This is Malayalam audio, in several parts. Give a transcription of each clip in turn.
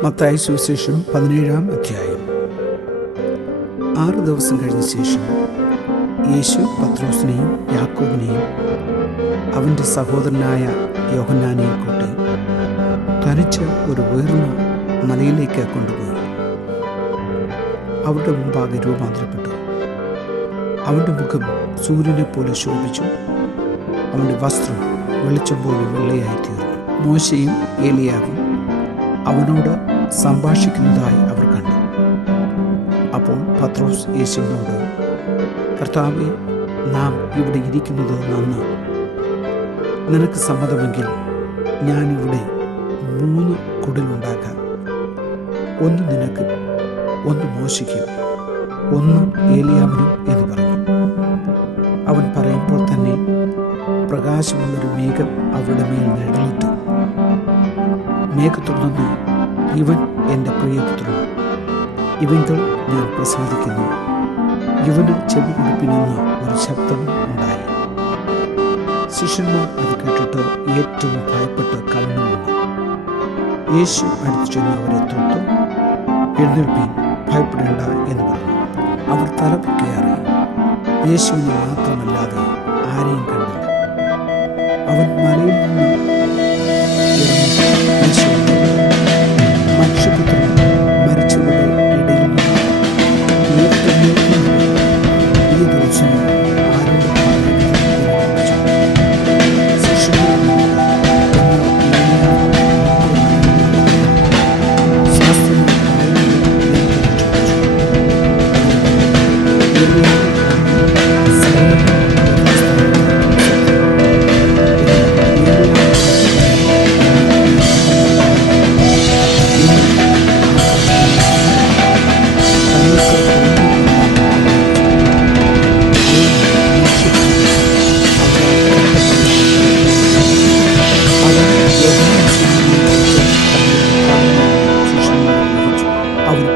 മത്തായി സുവിശേഷം 17-ാം അധ്യായം. 6 ദിവസം കഴിഞ്ഞ ശേഷം യേശു പത്രോസിനെയും യാക്കോബിനെയും അവൻ്റെ സഹോദരനായ യോഹന്നാനെയും കൂട്ടി തനിച്ച് ഒരു ഉയർന്ന മലയിലേക്ക് കൊണ്ടുപോയി. അവരുടെ മുമ്പാകെ രൂപാന്തരപ്പെട്ടു. അവൻ്റെ മുഖം സൂര്യനെ പോലെ ശോഭിച്ചു. അവൻ്റെ വസ്ത്രം വെളിച്ചം പോലെ വെള്ളയായിത്തീർന്നു. മോശയും ഏലിയാവും അവനോട് സംഭാഷിക്കുന്നതായി അവർ കണ്ടു. അപ്പോൾ പത്രോസ് യേശുവിനോട്, കർത്താവേ, നാം ഇവിടെ ഇരിക്കുന്നത് നന്ന്. നിനക്ക് സമ്മതമെങ്കിൽ ഞാനിവിടെ 3 കുടിലുണ്ടാക്കാം. ഒന്ന് നിനക്ക്, ഒന്ന് മോശയ്ക്കും, ഒന്ന് ഏലിയാവിനും എന്ന് പറഞ്ഞു. അവൻ പറയുമ്പോൾ തന്നെ പ്രകാശമുള്ളൊരു മേഘം അവരുടെ മേൽ നിഴലിട്ടു. മേഘത്തിൽ നിന്ന്, ഇവൻ എൻ്റെ പ്രിയപുത്രൻ, ഇവങ്കിൽ ഞാൻ പ്രസാദിക്കുന്നു, ഇവന് ചെവി കൊടുപ്പിനെന്ന് ഒരു ശബ്ദം ഉണ്ടായി. ശിഷ്യന്മാർ അത് കേട്ടിട്ട് ഏറ്റവും ഭയപ്പെട്ട് കലർന്നു വന്നു. യേശു അടുത്തു ചെന്ന് അവരെ തൊട്ട്, എഴുന്നേൽപ്പീൻ, ഭയപ്പെടേണ്ട എന്ന് പറഞ്ഞു. അവർ തലപൊക്കിയാറി യേശുവിനെ മാത്രമല്ലാതെ ആരെയും കണ്ടില്ല. അവൻ മലയിൽ നിന്ന് മനുഷ്യപുത്രൻ മരിച്ചവരുടെ ഇടയിൽ നിന്ന് ഉയർത്തെഴുന്നേൽക്കുന്നു, ഈ ദിവസം ആരോട്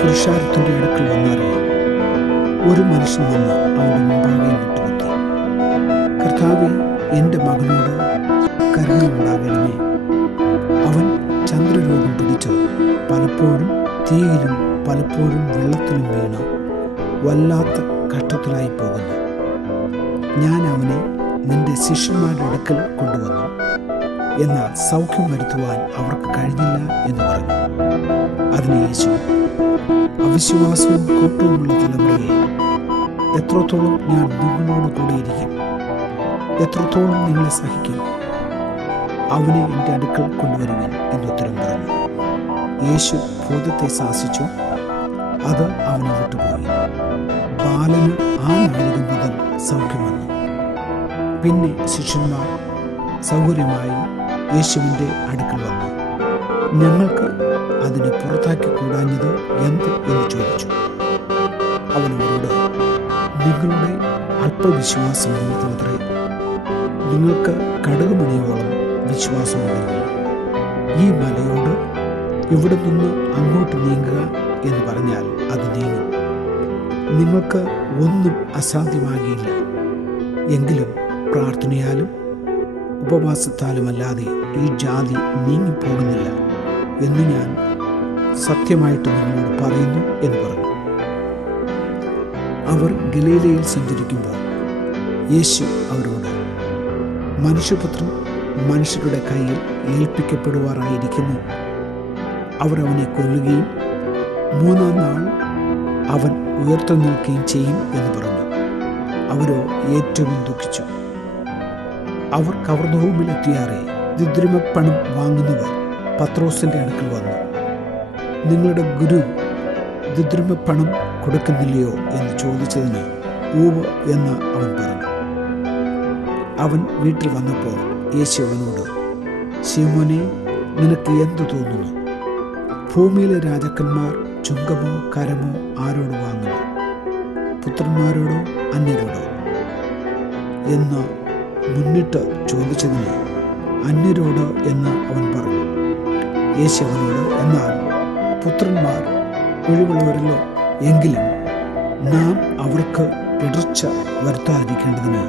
പുരുഷാരത്തിൻ്റെ അടുക്കൽ വന്നറിയാം. ഒരു മനുഷ്യൻ വന്ന് അവൻ്റെ മുമ്പാകെ മുട്ടുകുത്തി, കർത്താവേ, എൻ്റെ മകനോട് കരുണയുണ്ടാകണമേ. അവൻ ചന്ദ്രരോഗം പിടിച്ച് പലപ്പോഴും തീയിലും പലപ്പോഴും വെള്ളത്തിലും വീണ് വല്ലാത്ത കഷ്ടത്തിലായി പോകുന്നു. ഞാൻ അവനെ നിന്റെ ശിഷ്യന്മാരുടെ അടുക്കൽ കൊണ്ടുവന്നു, എന്നാൽ സൗഖ്യം വരുത്തുവാൻ അവർക്ക് കഴിഞ്ഞില്ല എന്ന് പറഞ്ഞു. അതിന് യേശു, അവിശ്വാസവും കൂട്ടവുമുള്ള തലമുറയെ, എത്രത്തോളം ഞാൻ നിങ്ങളോട് കൂടിയിരിക്കും, എത്രത്തോളം നിങ്ങളെ സഹിക്കും, അവനെ എൻ്റെ അടുക്കൽ കൊണ്ടുവരുവൻ എന്നുത്തരം പറഞ്ഞു. യേശു ഭൂതത്തെ ശാസിച്ചു, അത് അവനെ വിട്ടുപോയി. ബാലന് ആ നാഴിക മുതൽ സൗഖ്യം വന്നു. പിന്നെ ശിഷ്യന്മാർ സൗകര്യമായി യേശുവിൻ്റെ അടുക്കൽ വന്നു. ഞങ്ങൾക്ക് അതിനെ പുറത്താക്കി കൂടാഞ്ഞത് എന്ത് എന്ന് ചോദിച്ചു. അവൻ അവരോട്, നിങ്ങളുടെ അല്പവിശ്വാസം നിമിത്തമത്രേ. നിങ്ങൾക്ക് കടുകുമണിയോളം വിശ്വാസമുണ്ടെങ്കിൽ ഈ മലയോട് ഇവിടെ നിന്ന് അങ്ങോട്ട് നീങ്ങുക എന്ന് പറഞ്ഞാൽ അത് നീങ്ങും. നിങ്ങൾക്ക് ഒന്നും അസാധ്യമാകിയില്ല. എങ്കിലും പ്രാർത്ഥനയാലും ഉപവാസത്താലുമല്ലാതെ ഈ ജാതി നീങ്ങിപ്പോകുന്നില്ല എന്ന് ഞാൻ സത്യമായിട്ട് നിങ്ങളോട് പറയുന്നു എന്ന് പറഞ്ഞു. അവർ ഗലീലയിൽ സഞ്ചരിക്കുമ്പോൾ യേശു അവരോട്, മനുഷ്യപുത്രൻ മനുഷ്യരുടെ കയ്യിൽ ഏൽപ്പിക്കപ്പെടുവാറായിരിക്കുന്നു. അവർ അവനെ കൊല്ലുകയും 3-ാം നാൾ അവൻ ഉയർത്തെഴുന്നേൽക്കുകയും ചെയ്യും എന്ന് പറഞ്ഞു. അവരോ ഏറ്റവും ദുഃഖിച്ചു. അവർ കവർന്നഹൂമിലെത്തിയാറെ ദ്വിദ്രഹ്മപ്പണം വാങ്ങുന്നവർ പത്രോസിൻ്റെ അടുക്കൽ വന്നു. നിങ്ങളുടെ ഗുരു ദ്വിദ്രഹ്മപ്പണം കൊടുക്കുന്നില്ലയോ എന്ന് ചോദിച്ചതിന് ഊവ് എന്ന് അവൻ പറഞ്ഞു. അവൻ വീട്ടിൽ വന്നപ്പോൾ യേശു അവനോട്, ശിമോനേ, നിനക്ക് എന്തു തോന്നുന്നു? ഭൂമിയിലെ രാജാക്കന്മാർ ചുങ്കമോ കരമോ ആരോട് വാങ്ങുന്നു? പുത്രന്മാരോടോ അന്യരോടോ എന്ന് മുന്നിട്ട് ചോദിച്ചതിന് അന്യരോട് എന്ന് അവൻ പറഞ്ഞു. യേശു അവനോട്, എന്നാൽ പുത്രന്മാർ ഒഴിവുള്ളവരല്ലോ. എങ്കിലും നാം അവർക്ക് ഇടർച്ച വരുത്താതിരിക്കേണ്ടതിന്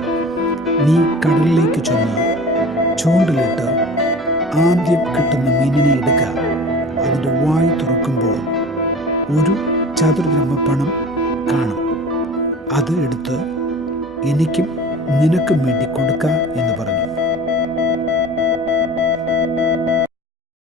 നീ കടലിലേക്ക് ചെന്ന് ചൂണ്ടിലിട്ട് ആദ്യം കിട്ടുന്ന മീനിനെ എടുക്കുക, അതിൻ്റെ വായ് തുറക്കുമ്പോൾ ഒരു ചതുർദ്രഹ്മ പണം കാണും. അത് എടുത്ത് എനിക്കും നിനക്കും വേണ്ടി കൊടുക്ക എന്ന് പറഞ്ഞു.